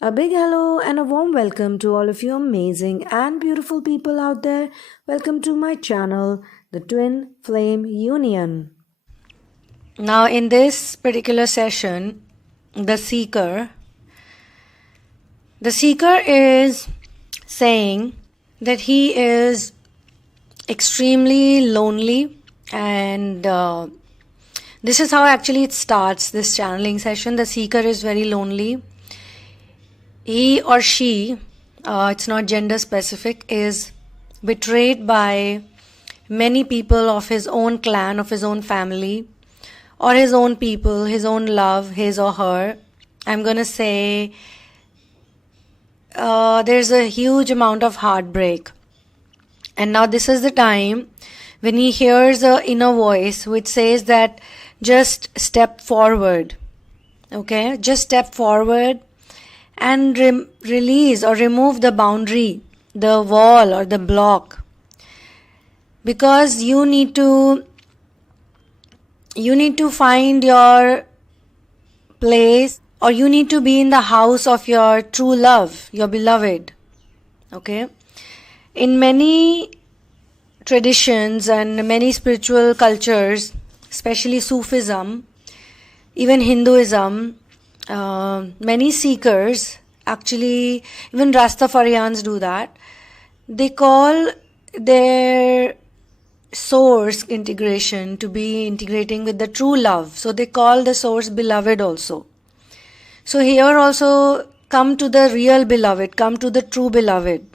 A big hello and a warm welcome to all of you amazing and beautiful people out there. Welcome to my channel, the Twin Flame Union. Now, in this particular session, the seeker is saying that he is extremely lonely, and this is how actually it starts, this channeling session. The seeker is very lonely. He or she, it's not gender specific, is betrayed by many people of his own clan, of his own family, or his own people, his own love, his or her. I'm going to say there's a huge amount of heartbreak. And now this is the time when he hears an inner voice which says that just step forward. Okay, just step forward and release or remove the boundary, the wall or the block. Because you need to find your place, or you need to be in the house of your true love, your beloved. Okay? In many traditions and many spiritual cultures, especially Sufism, even Hinduism, many seekers, actually even Rastafarians do that. They call their source integration to be integrating with the true love. So they call the source beloved also. So here also, come to the real beloved, come to the true beloved.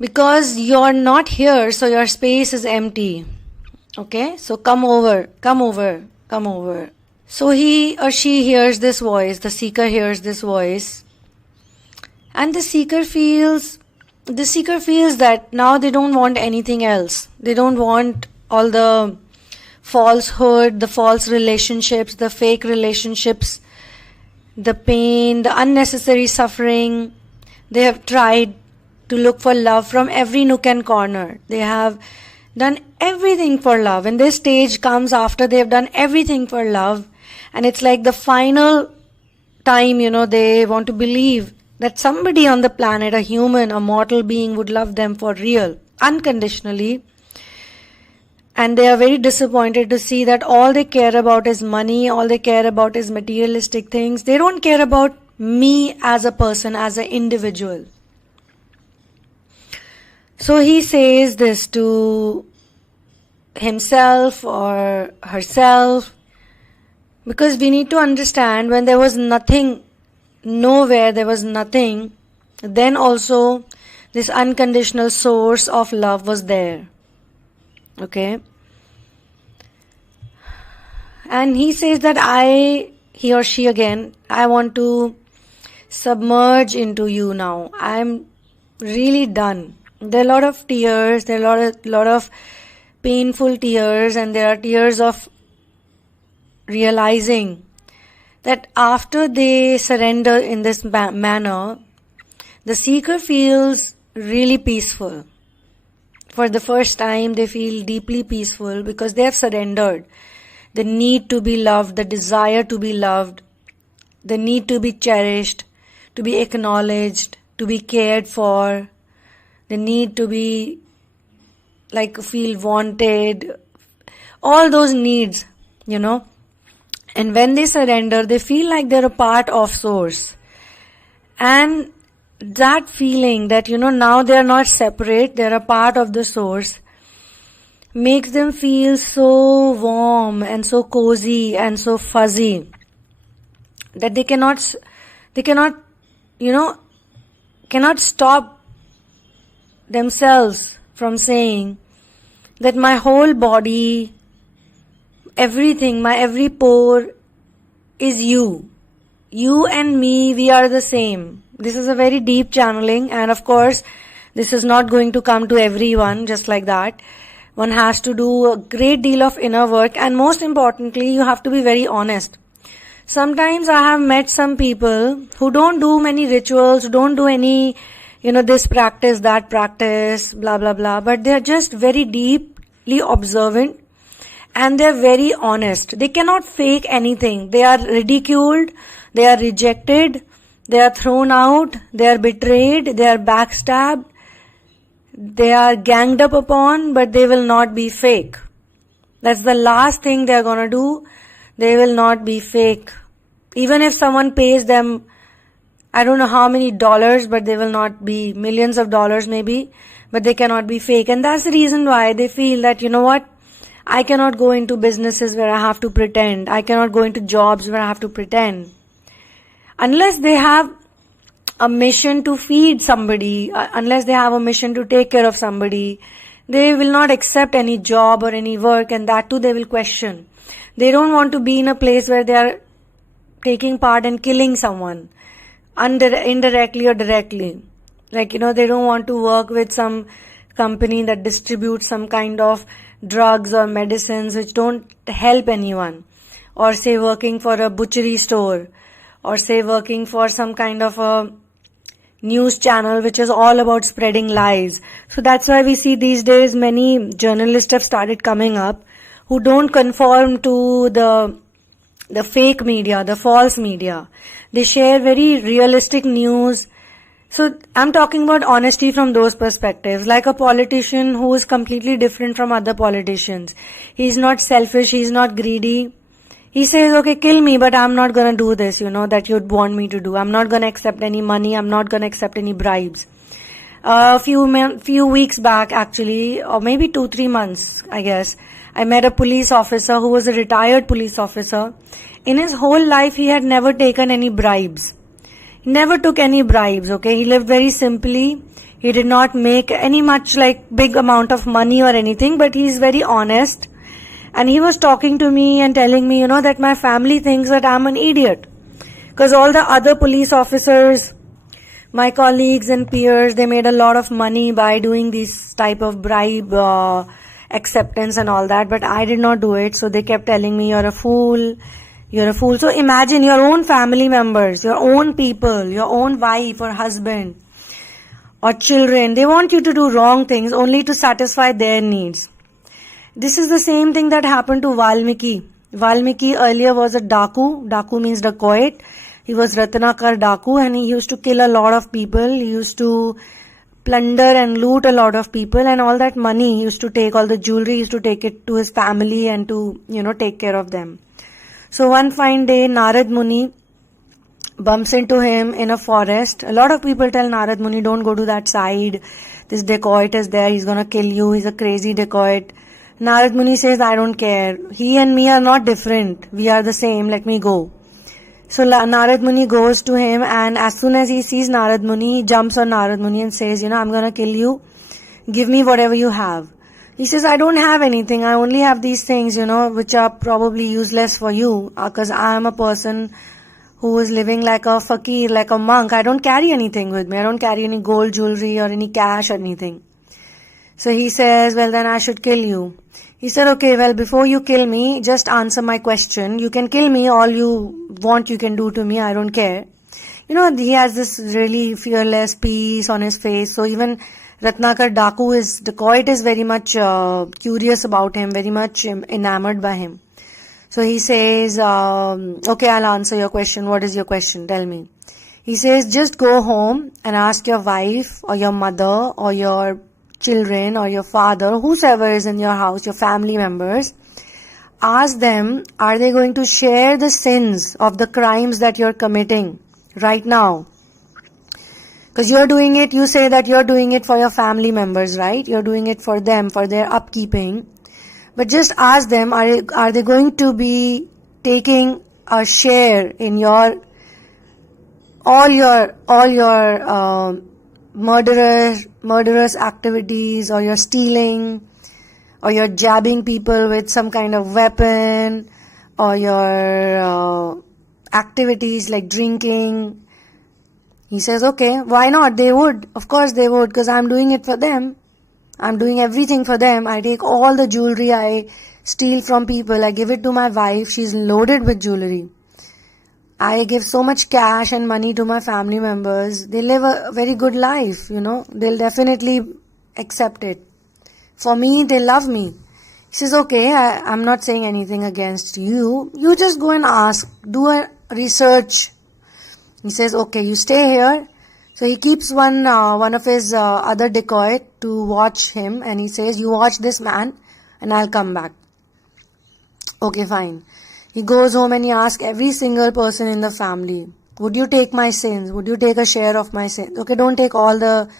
Because you're not here, so your space is empty. Okay? So come over. So he or she hears this voice, the seeker hears this voice, and the seeker feels that now they don't want anything else. They don't want all the falsehood, the false relationships, the fake relationships, the pain, the unnecessary suffering. They have tried to look for love from every nook and corner. They have done everything for love, and this stage comes after they have done everything for love, and it's like the final time, they want to believe that somebody on the planet, a human, a mortal being, would love them for real, unconditionally. And they are very disappointed to see that all they care about is money, all they care about is materialistic things. They don't care about me as a person, as an individual. So he says this to himself or herself, because we need to understand, when there was nothing, nowhere there was nothing, then also this unconditional source of love was there. Okay? And he says that he or she again, I want to submerge into you now. I'm really done. There are a lot of tears, there are a lot of painful tears, and there are tears of realizing that after they surrender in this manner, the seeker feels really peaceful. For the first time, they feel deeply peaceful because they have surrendered the need to be loved, the desire to be loved, the need to be cherished, to be acknowledged, to be cared for, the need to be feel wanted, all those needs, And when they surrender, they feel like they're a part of Source. And that feeling that, now they're not separate, they're a part of the Source, makes them feel so warm and so cozy and so fuzzy that they cannot stop themselves from saying that my whole body, everything, my every pore is you. You and me, we are the same. This is a very deep channeling, and of course, this is not going to come to everyone just like that. One has to do a great deal of inner work, and most importantly, you have to be very honest. Sometimes I have met some people who don't do many rituals, don't do any, this practice, that practice, blah, blah, blah, but they are just very deeply observant and they're very honest. They cannot fake anything. They are ridiculed, They are rejected, they are thrown out, they are betrayed, they are backstabbed, they are ganged up upon, but they will not be fake. That's the last thing they are gonna do. They will not be fake. Even if someone pays them, I don't know how many dollars, but they will not be millions of dollars maybe, but they cannot be fake. And that's the reason why they feel that, you know what, I cannot go into businesses where I have to pretend. I cannot go into jobs where I have to pretend. Unless they have a mission to feed somebody, unless they have a mission to take care of somebody, they will not accept any job or any work, and that too they will question. They don't want to be in a place where they are taking part in killing someone, indirectly or directly. Like, they don't want to work with some company that distributes some kind of drugs or medicines which don't help anyone. Or say working for a butchery store. Or say working for some kind of a news channel which is all about spreading lies. So that's why we see these days many journalists have started coming up who don't conform to the fake media, the false media. They share very realistic news. So I'm talking about honesty from those perspectives. Like a politician who is completely different from other politicians. He's not selfish, he's not greedy. He says, okay, kill me, but I'm not gonna do this, that you'd want me to do. I'm not gonna accept any money, I'm not gonna accept any bribes. A few weeks back actually, or maybe 2-3 months, I guess, I met a police officer who was a retired police officer. In his whole life, he had never taken any bribes. He never took any bribes, okay? He lived very simply. He did not make any much big amount of money or anything, but he's very honest. And he was talking to me and telling me, that my family thinks that I'm an idiot. Because all the other police officers, my colleagues and peers, they made a lot of money by doing this type of bribe acceptance and all that. But I did not do it. So they kept telling me, you're a fool. You're a fool. So imagine your own family members, your own people, your own wife or husband or children. They want you to do wrong things only to satisfy their needs. This is the same thing that happened to Valmiki. Valmiki earlier was a Daku. Daku means dacoit. He was Ratnakar Daku, and he used to kill a lot of people. He used to plunder and loot a lot of people, and all that money he used to take, all the jewelry, he used to take it to his family and to, take care of them. So one fine day, Narad Muni bumps into him in a forest. A lot of people tell Narad Muni, don't go to that side. This dacoit is there. He's gonna kill you. He's a crazy dacoit. Narad Muni says, I don't care. He and me are not different. We are the same. Let me go. So Narad Muni goes to him, and as soon as he sees Narad Muni, he jumps on Narad Muni and says, I'm gonna kill you. Give me whatever you have. He says, I don't have anything. I only have these things, which are probably useless for you, because I am a person who is living like a fakir, like a monk. I don't carry anything with me. I don't carry any gold jewelry or any cash or anything. So he says, well, then I should kill you. He said, okay, well, before you kill me, just answer my question. You can kill me, all you want you can do to me, I don't care. He has this really fearless peace on his face. So even Ratnakar Daku, his dacoit, is very much curious about him, very much enamored by him. So he says, okay, I'll answer your question. What is your question? Tell me. He says, just go home and ask your wife or your mother or your children or your father, whosoever is in your house, your family members, ask them, are they going to share the sins of the crimes that you're committing right now? Because you're doing it, you say that you're doing it for your family members, right? You're doing it for them, for their upkeeping. But just ask them, are they going to be taking a share in all your murderous activities, or you're stealing, or you're jabbing people with some kind of weapon, or your activities like drinking? He says, okay, why not? They would. Of course they would, because I'm doing it for them. I'm doing everything for them. I take all the jewelry I steal from people. I give it to my wife. She's loaded with jewelry. I give so much cash and money to my family members. They live a very good life, They'll definitely accept it. For me, they love me. He says, okay, I'm not saying anything against you. You just go and ask. Do a research He says, okay, you stay here. So he keeps one of his other dacoit to watch him, and he says, you watch this man and I'll come back. Okay, fine. He goes home and he asks every single person in the family, would you take my sins? Would you take a share of my sins? Okay, don't take all the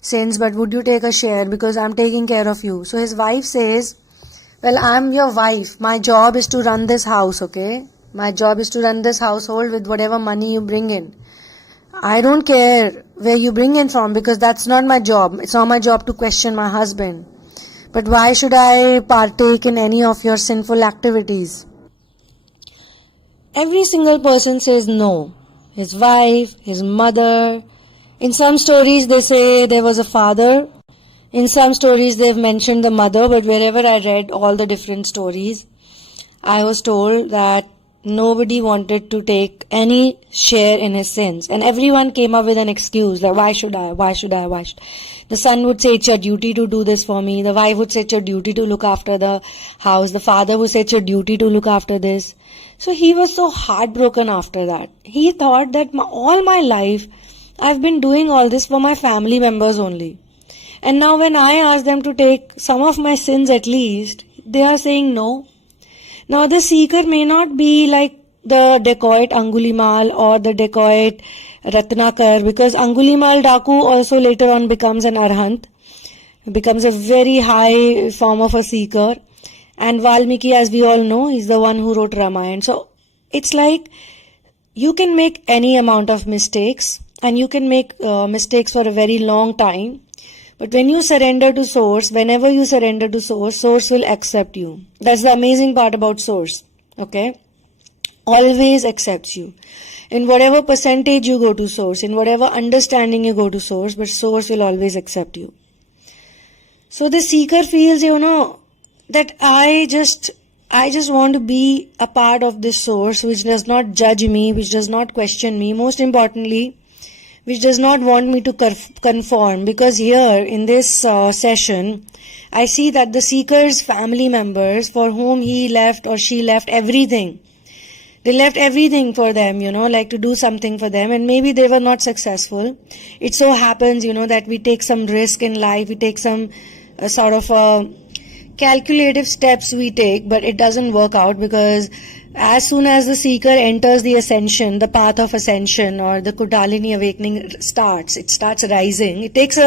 sins, but would you take a share, because I'm taking care of you. So his wife says, well, I'm your wife. My job is to run this house, okay? My job is to run this household with whatever money you bring in. I don't care where you bring in from, because that's not my job. It's not my job to question my husband. But why should I partake in any of your sinful activities? Every single person says no. His wife, his mother. In some stories they say there was a father. In some stories they've mentioned the mother, but wherever I read all the different stories, I was told that nobody wanted to take any share in his sins. And everyone came up with an excuse, like, why should I? The son would say, it's your duty to do this for me. The wife would say, it's your duty to look after the house. The father would say, it's your duty to look after this. So he was so heartbroken after that. He thought that all my life, I've been doing all this for my family members only. And now when I ask them to take some of my sins at least, they are saying no. Now the seeker may not be like the dacoit Angulimal or the dacoit Ratnakar, because Angulimal Daku also later on becomes an Arhant, becomes a very high form of a seeker. And Valmiki, as we all know, is the one who wrote Ramayana. So it's like you can make any amount of mistakes, and you can make mistakes for a very long time. But when you surrender to Source, whenever you surrender to Source, Source will accept you. That's the amazing part about Source. Okay? Always accepts you. In whatever percentage you go to Source, in whatever understanding you go to Source, but Source will always accept you. So the seeker feels, that I just want to be a part of this Source which does not judge me, which does not question me. Most importantly, which does not want me to conform, because here in this session I see that the seeker's family members, for whom he left or she left everything, they left everything for them, like to do something for them, and maybe they were not successful. It so happens, that we take some risk in life, we take some sort of calculative steps we take, but it doesn't work out, because as soon as the seeker enters the ascension, the path of ascension or the Kundalini awakening starts, it starts rising. It takes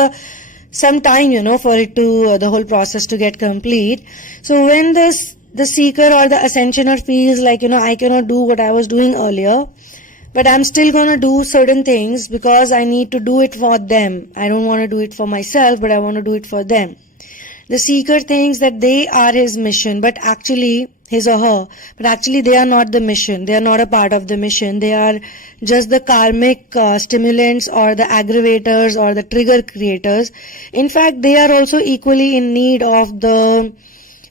some time, for it to, the whole process to get complete. So when the seeker or the ascensioner feels like, I cannot do what I was doing earlier, but I'm still going to do certain things because I need to do it for them. I don't want to do it for myself, but I want to do it for them. The seeker thinks that they are his mission, but actually, his or her, but actually they are not the mission. They are not a part of the mission. They are just the karmic stimulants or the aggravators or the trigger creators. In fact, they are also equally in need of the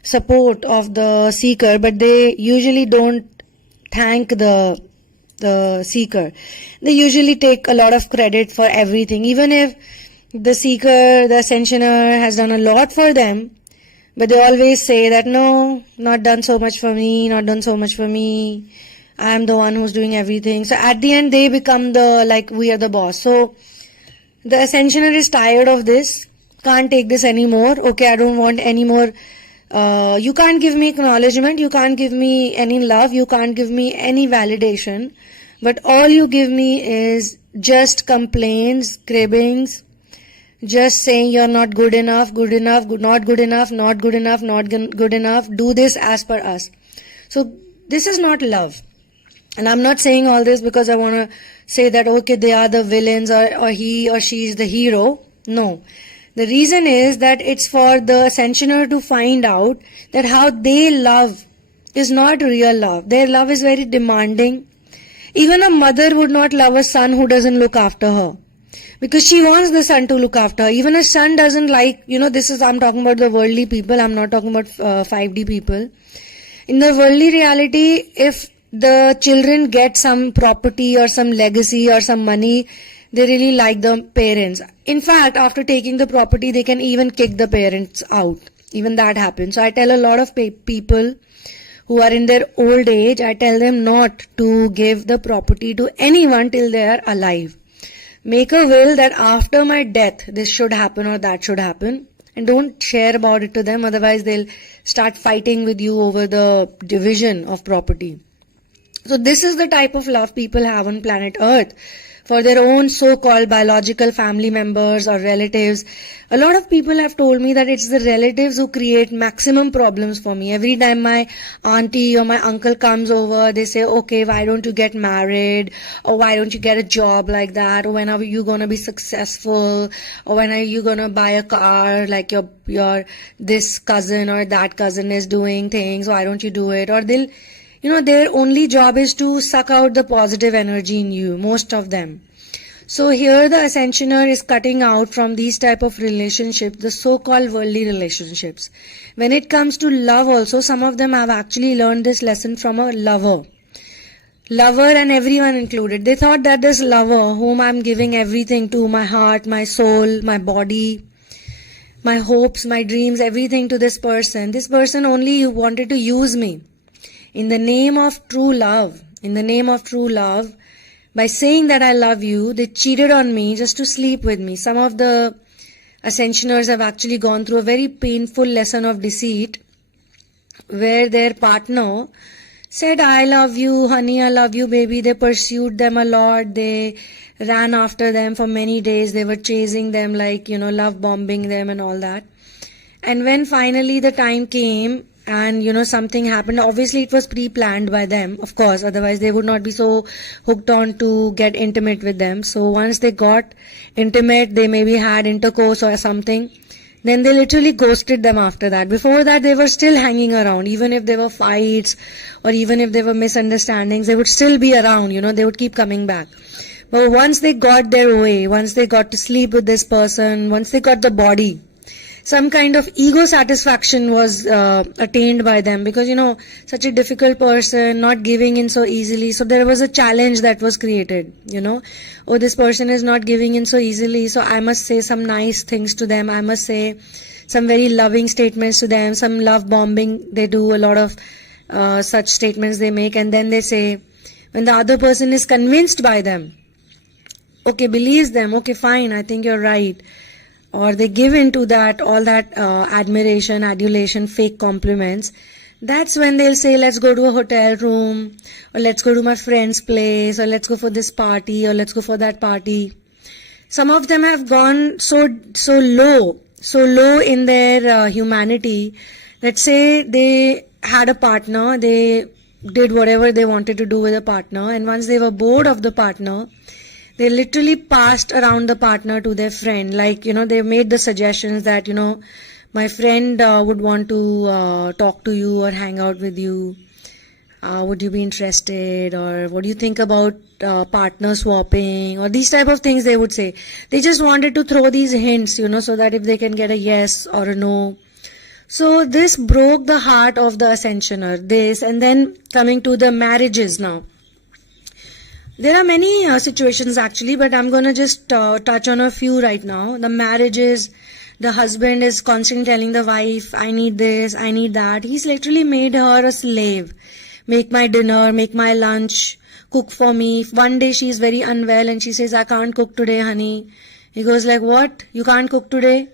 support of the seeker, but they usually don't thank the seeker. They usually take a lot of credit for everything, even if the seeker, the ascensioner has done a lot for them, but they always say that, no, not done so much for me, I am the one who's doing everything. So at the end they become we are the boss. So the ascensioner is tired of this, can't take this anymore. Okay, I don't want any more. You can't give me acknowledgement, you can't give me any love, you can't give me any validation, but all you give me is just complaints, cribbings, just saying you're not good enough, not good enough, not good enough, do this as per us. So this is not love. And I'm not saying all this because I want to say that, okay, they are the villains or he or she is the hero. No. The reason is that it's for the ascensioner to find out that how they love is not real love. Their love is very demanding. Even a mother would not love a son who doesn't look after her, because she wants the son to look after her. Even a son doesn't like, I'm talking about the worldly people, I'm not talking about 5D people. In the worldly reality, if the children get some property or some legacy or some money, they really like the parents. In fact, after taking the property, they can even kick the parents out. Even that happens. So I tell a lot of people who are in their old age, I tell them not to give the property to anyone till they are alive. Make a will that after my death, this should happen or that should happen. And don't share about it to them, otherwise they'll start fighting with you over the division of property. So this is the type of love people have on planet Earth for their own so-called biological family members or relatives. A lot of people have told me that it's the relatives who create maximum problems for me. Every time my auntie or my uncle comes over, they say, okay, why don't you get married? Or why don't you get a job like that? Or when are you going to be successful? Or when are you going to buy a car like your this cousin or that cousin is doing things? Why don't you do it? Or they'll, their only job is to suck out the positive energy in you, most of them. So here the ascensioner is cutting out from these type of relationships, the so-called worldly relationships. When it comes to love also, some of them have actually learned this lesson from a lover. Lover and everyone included. They thought that this lover, whom I'm giving everything to, my heart, my soul, my body, my hopes, my dreams, everything to this person only wanted to use me. In the name of true love, by saying that I love you, they cheated on me just to sleep with me. Some of the ascensioners have actually gone through a very painful lesson of deceit, where their partner said, I love you, honey, I love you, baby. They pursued them a lot. They ran after them for many days. They were chasing them like, love bombing them and all that. And when finally the time came, and something happened, obviously it was pre-planned by them, of course, otherwise they would not be so hooked on to get intimate with them. So once they got intimate, they maybe had intercourse or something, then they literally ghosted them after that. Before that, they were still hanging around. Even if there were fights or even if there were misunderstandings, they would still be around, they would keep coming back. But once they got their way, once they got to sleep with this person, once they got the body, some kind of ego satisfaction was attained by them, because such a difficult person, not giving in so easily. So there was a challenge that was created. Oh, this person is not giving in so easily, so I must say some nice things to them. I must say some very loving statements to them. Some love bombing, they do a lot of such statements they make, and then they say, when the other person is convinced by them, okay, believes them, okay, fine, I think you're right, or they give into that, all that admiration, adulation, fake compliments, that's when they'll say, let's go to a hotel room, or let's go to my friend's place, or let's go for this party, or let's go for that party. Some of them have gone so low in their humanity. Let's say they had a partner, they did whatever they wanted to do with a partner, and once they were bored of the partner, they literally passed around the partner to their friend. Like, they made the suggestions that, my friend would want to talk to you or hang out with you. Would you be interested? Or what do you think about partner swapping? Or these type of things they would say. They just wanted to throw these hints, so that if they can get a yes or a no. So this broke the heart of the ascensioner. And then coming to the marriages now. There are many situations actually, but I'm going to just touch on a few right now. The marriages, the husband is constantly telling the wife, I need this, I need that. He's literally made her a slave. Make my dinner, make my lunch, cook for me. One day she's very unwell and she says, I can't cook today, honey. He goes like, what? You can't cook today?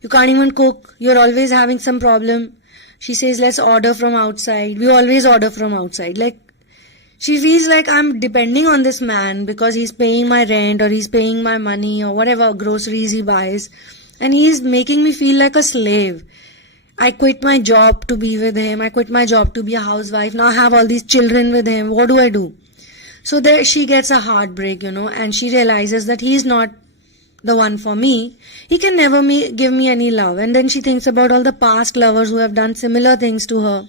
You can't even cook. You're always having some problem. She says, let's order from outside. We always order from outside. Like, she feels like I'm depending on this man because he's paying my rent or he's paying my money or whatever groceries he buys, and he's making me feel like a slave. I quit my job to be with him. I quit my job to be a housewife. Now I have all these children with him. What do I do? So there she gets a heartbreak, and she realizes that he's not the one for me. He can never give me any love. And then she thinks about all the past lovers who have done similar things to her.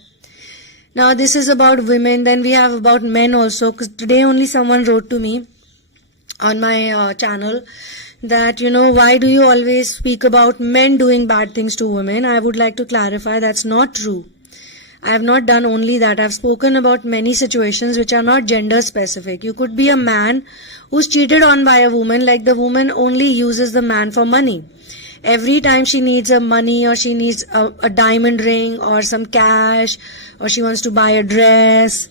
Now this is about women. Then we have about men also, because today only someone wrote to me on my channel that, why do you always speak about men doing bad things to women? I would like to clarify that's not true. I have not done only that. I've spoken about many situations which are not gender specific. You could be a man who's cheated on by a woman, like the woman only uses the man for money. Every time she needs a money, or she needs a diamond ring or some cash, or she wants to buy a dress,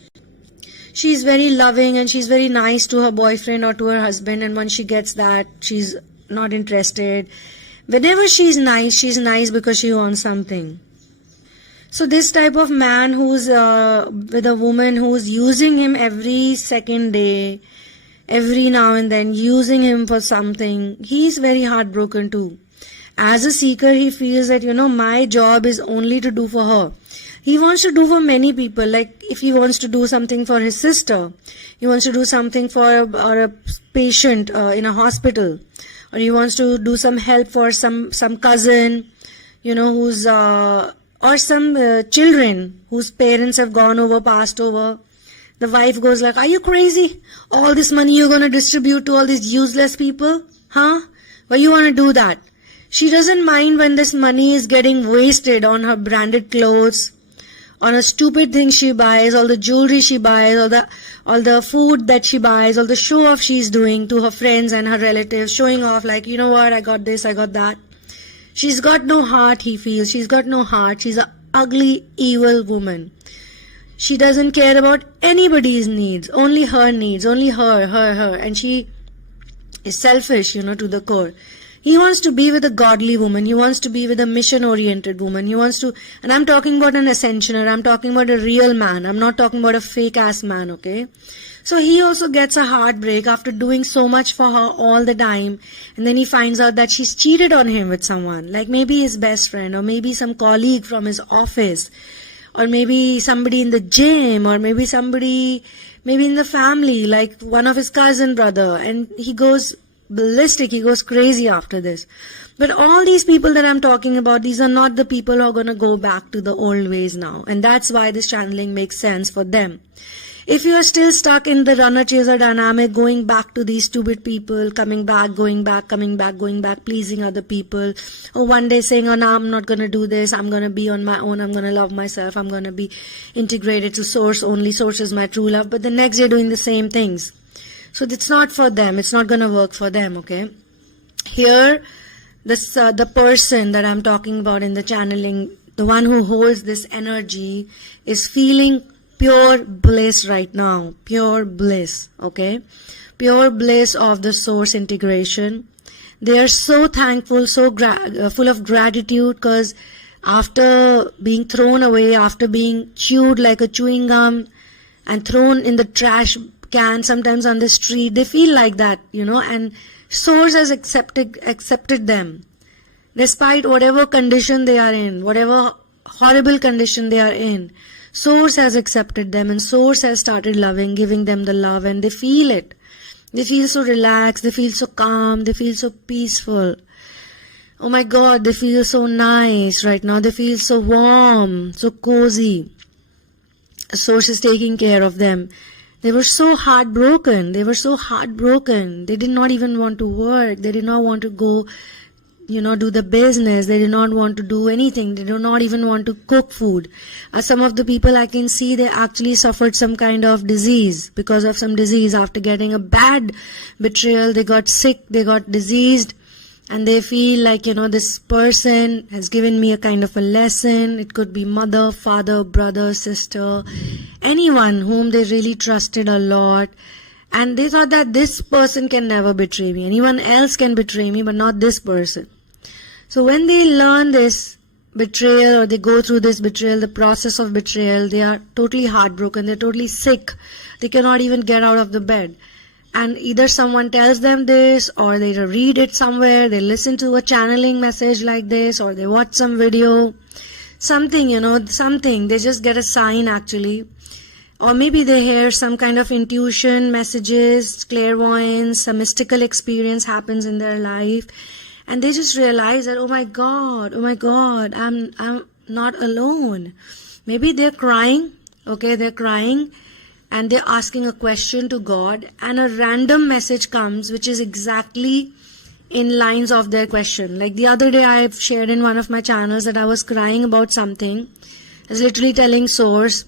she's very loving and she's very nice to her boyfriend or to her husband, and once she gets that, she's not interested. Whenever she's nice because she wants something. So this type of man who's with a woman who's using him every second day, every now and then, using him for something, he's very heartbroken too. As a seeker, he feels that, my job is only to do for her. He wants to do for many people. Like if he wants to do something for his sister, he wants to do something for a patient in a hospital, or he wants to do some help for some cousin, who's or some children whose parents have passed over. The wife goes like, are you crazy? All this money you're going to distribute to all these useless people? Huh? Why you want to do that? She doesn't mind when this money is getting wasted on her branded clothes, on a stupid thing she buys, all the jewelry she buys, all the food that she buys, all the show off she's doing to her friends and her relatives, showing off like, you know what, I got this, I got that. She's got no heart, he feels. She's got no heart. She's an ugly, evil woman. She doesn't care about anybody's needs, only her needs, only her. And she is selfish, to the core. He wants to be with a godly woman. He wants to be with a mission-oriented woman. He wants to, and I'm talking about an ascensioner. I'm talking about a real man. I'm not talking about a fake-ass man, okay? So he also gets a heartbreak after doing so much for her all the time. And then he finds out that she's cheated on him with someone. Like maybe his best friend, or maybe some colleague from his office, or maybe somebody in the gym, or maybe in the family, like one of his cousin brother. And he goes ballistic, he goes crazy after this. But all these people that I'm talking about, these are not the people who are going to go back to the old ways now. And that's why this channeling makes sense for them. If you are still stuck in the runner-chaser dynamic, going back to these stupid people, coming back, going back, pleasing other people, or one day saying, oh, no, I'm not going to do this, I'm going to be on my own, I'm going to love myself, I'm going to be integrated to source only, source is my true love, but the next day doing the same things. So it's not for them, it's not going to work for them, okay? Here, the person that I'm talking about in the channeling, the one who holds this energy, is feeling pure bliss right now. Pure bliss, okay? Pure bliss of the source integration. They are so thankful, so full of gratitude, because after being thrown away, after being chewed like a chewing gum and thrown in the trash can, sometimes on the street, they feel like that, and source has accepted them. Despite whatever condition they are in, whatever horrible condition they are in, source has accepted them, and source has started loving, giving them the love, and they feel it. They feel so relaxed, they feel so calm, they feel so peaceful. Oh my God, they feel so nice right now. They feel so warm, so cozy. Source is taking care of them. They were so heartbroken. They did not even want to work. They did not want to go, do the business. They did not want to do anything. They do not even want to cook food. Some of the people I can see, they actually suffered some kind of disease. Because of some disease, after getting a bad betrayal, they got sick, they got diseased. And they feel like, this person has given me a kind of a lesson. It could be mother, father, brother, sister, anyone whom they really trusted a lot. And they thought that this person can never betray me. Anyone else can betray me, but not this person. So when they learn this betrayal, or they go through this betrayal, the process of betrayal, they are totally heartbroken. They're totally sick. They cannot even get out of the bed. And either someone tells them this, or they read it somewhere, they listen to a channeling message like this, or they watch some video, something, something. They just get a sign actually. Or maybe they hear some kind of intuition, messages, clairvoyance, a mystical experience happens in their life. And they just realize that, oh my God, I'm not alone. Maybe they're crying, okay, they're crying. And they're asking a question to God, and a random message comes which is exactly in lines of their question. Like the other day I shared in one of my channels that I was crying about something. I was literally telling source,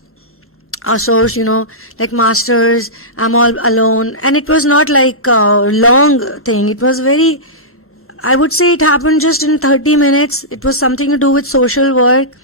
like masters, I'm all alone. And it was not like a long thing. It was very I would say it happened just in 30 minutes. It was something to do with social work.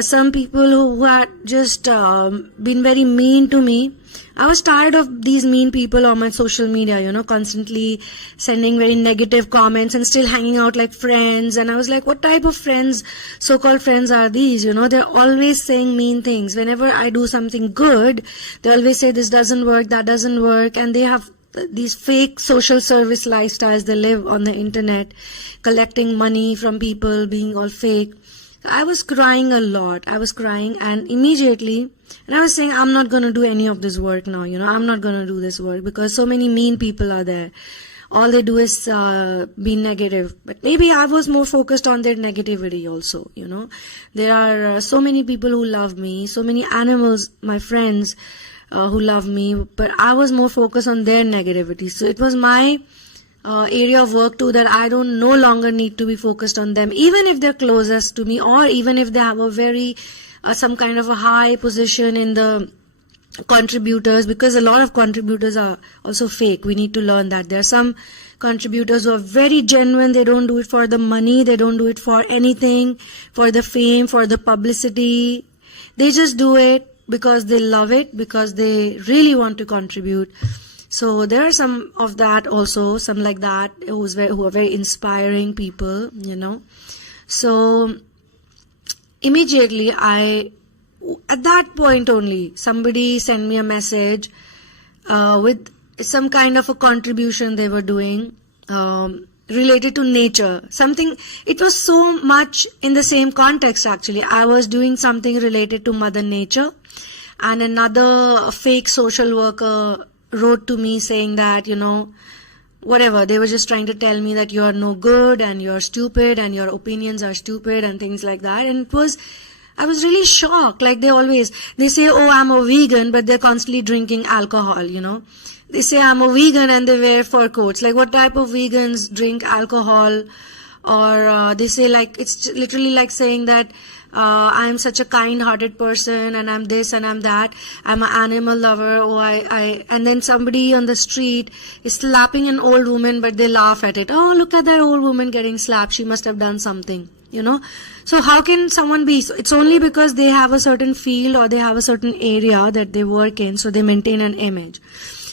Some people who had just been very mean to me. I was tired of these mean people on my social media, constantly sending very negative comments and still hanging out like friends. And I was like, what type of friends, so-called friends are these? They're always saying mean things. Whenever I do something good, they always say this doesn't work, that doesn't work. And they have these fake social service lifestyles. They live on the internet, collecting money from people, being all fake. I was crying a lot. I was crying, and immediately, and I was saying, I'm not going to do any of this work now, I'm not going to do this work because so many mean people are there. All they do is be negative. But maybe I was more focused on their negativity also, There are so many people who love me, so many animals, my friends who love me, but I was more focused on their negativity. So it was my area of work too, that I don't no longer need to be focused on them, even if they're closest to me, or even if they have a very some kind of a high position in the contributors, because a lot of contributors are also fake. We need to learn that. There are some contributors who are very genuine. They don't do it for the money, they don't do it for anything, for the fame, for the publicity. They just do it because they love it, because they really want to contribute. So there are some of that also, some like that, who are very inspiring people, So immediately at that point only, somebody sent me a message with some kind of a contribution they were doing related to nature. Something, it was so much in the same context actually. I was doing something related to Mother Nature, and another fake social worker wrote to me saying that, whatever, they were just trying to tell me that you're no good and you're stupid and your opinions are stupid and things like that. And I was really shocked. Like they say, oh, I'm a vegan, but they're constantly drinking alcohol, They say I'm a vegan and they wear fur coats. Like, what type of vegans drink alcohol? Or they say, like, it's literally like saying that I'm such a kind-hearted person and I'm this and I'm that. I'm an animal lover. And then somebody on the street is slapping an old woman, but they laugh at it. Oh, look at that old woman getting slapped. She must have done something, So how can someone be? It's only because they have a certain field or they have a certain area that they work in, so they maintain an image.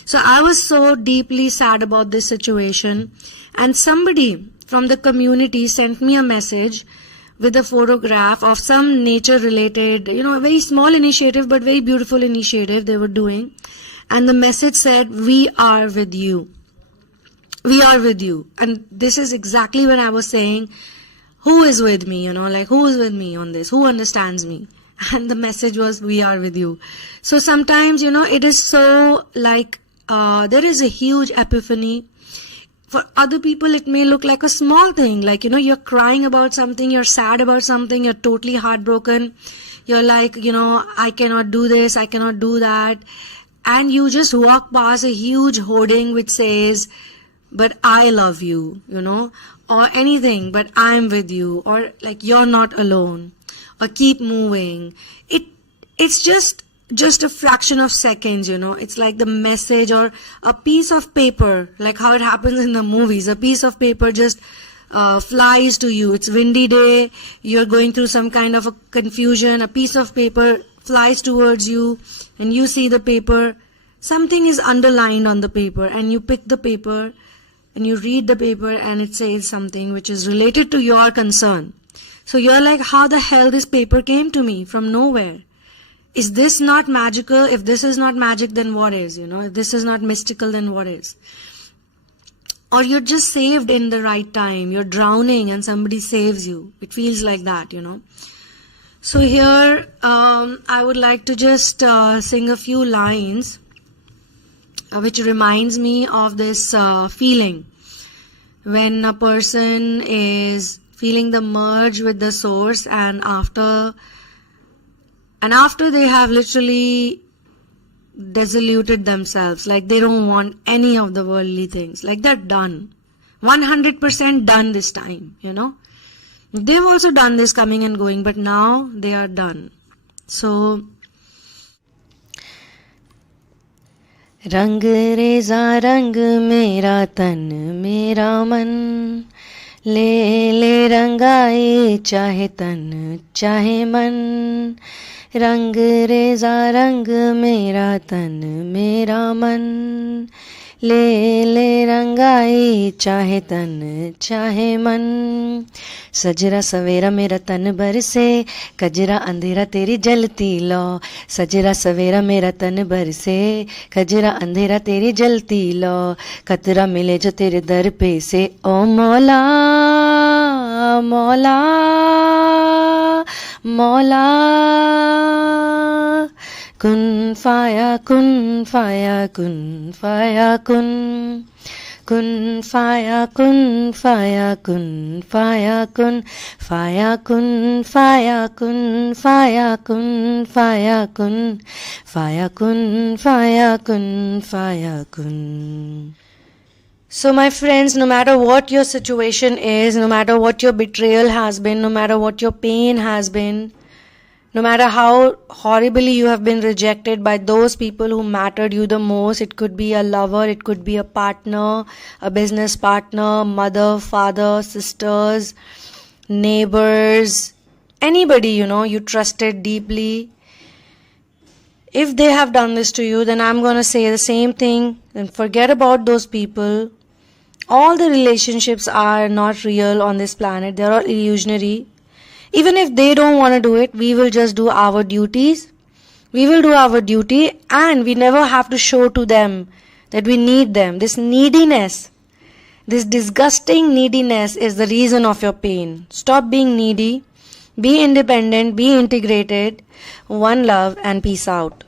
So I was so deeply sad about this situation, and somebody from the community sent me a message with a photograph of some nature related, a very small initiative but very beautiful initiative they were doing. And the message said, we are with you. We are with you. And this is exactly when I was saying, who is with me, who is with me on this? Who understands me? And the message was, we are with you. So sometimes, it is so like, there is a huge epiphany. For other people, it may look like a small thing. Like, you're crying about something, you're sad about something, you're totally heartbroken. You're like, I cannot do this, I cannot do that. And you just walk past a huge hoarding which says, but I love you, or anything, but I'm with you, or like, you're not alone, or keep moving. It's just a fraction of seconds, It's like the message or a piece of paper, like how it happens in the movies. A piece of paper just flies to you. It's windy day, you're going through some kind of a confusion. A piece of paper flies towards you and you see the paper. Something is underlined on the paper and you pick the paper and you read the paper and it says something which is related to your concern. So you're like, how the hell this paper came to me from nowhere? Is this not magical? If this is not magic, then what is? If this is not mystical, then what is? Or you're just saved in the right time. You're drowning and somebody saves you. It feels like that, So here, I would like to just sing a few lines, which reminds me of this feeling. When a person is feeling the merge with the source and after they have literally disilluted themselves, like they don't want any of the worldly things, like they're done, 100% done this time, They've also done this coming and going, but now they are done. So, रंग रेजा रंग मेरा तन मेरा मन ले ले रंगाए चाहे तन चाहे मन, रंग रेजा रंग मेरा तन मेरा मन, ले ले रंगाए चाहे तन चाहे मन। सजरा सवेरा मेरा तन बरसे, कजरा अंधेरा तेरी जलती लौ, सजरा सवेरा मेरा तन बरसे, कजरा अंधेरा तेरी जलती लौ, खतरा मिले जो तेरे दर पे से, ओ मौला मौला मौला। कुन फाया कुन फाया कुन फाया कुन, कुन फाया कुन फाया कुन फाया कुन, फाया कुन फाया कुन फाया कुन फाया कुन, फाया कुन फाया कुन फाया कुन। So my friends, no matter what your situation is, no matter what your betrayal has been, no matter what your pain has been, no matter how horribly you have been rejected by those people who mattered you the most, it could be a lover, it could be a partner, a business partner, mother, father, sisters, neighbors, anybody you trusted deeply. If they have done this to you, then I'm going to say the same thing. Then forget about those people. All the relationships are not real on this planet. They're all illusionary. Even if they don't want to do it, we will just do our duties. We will do our duty, and we never have to show to them that we need them. This neediness, this disgusting neediness is the reason of your pain. Stop being needy. Be independent. Be integrated. One love and peace out.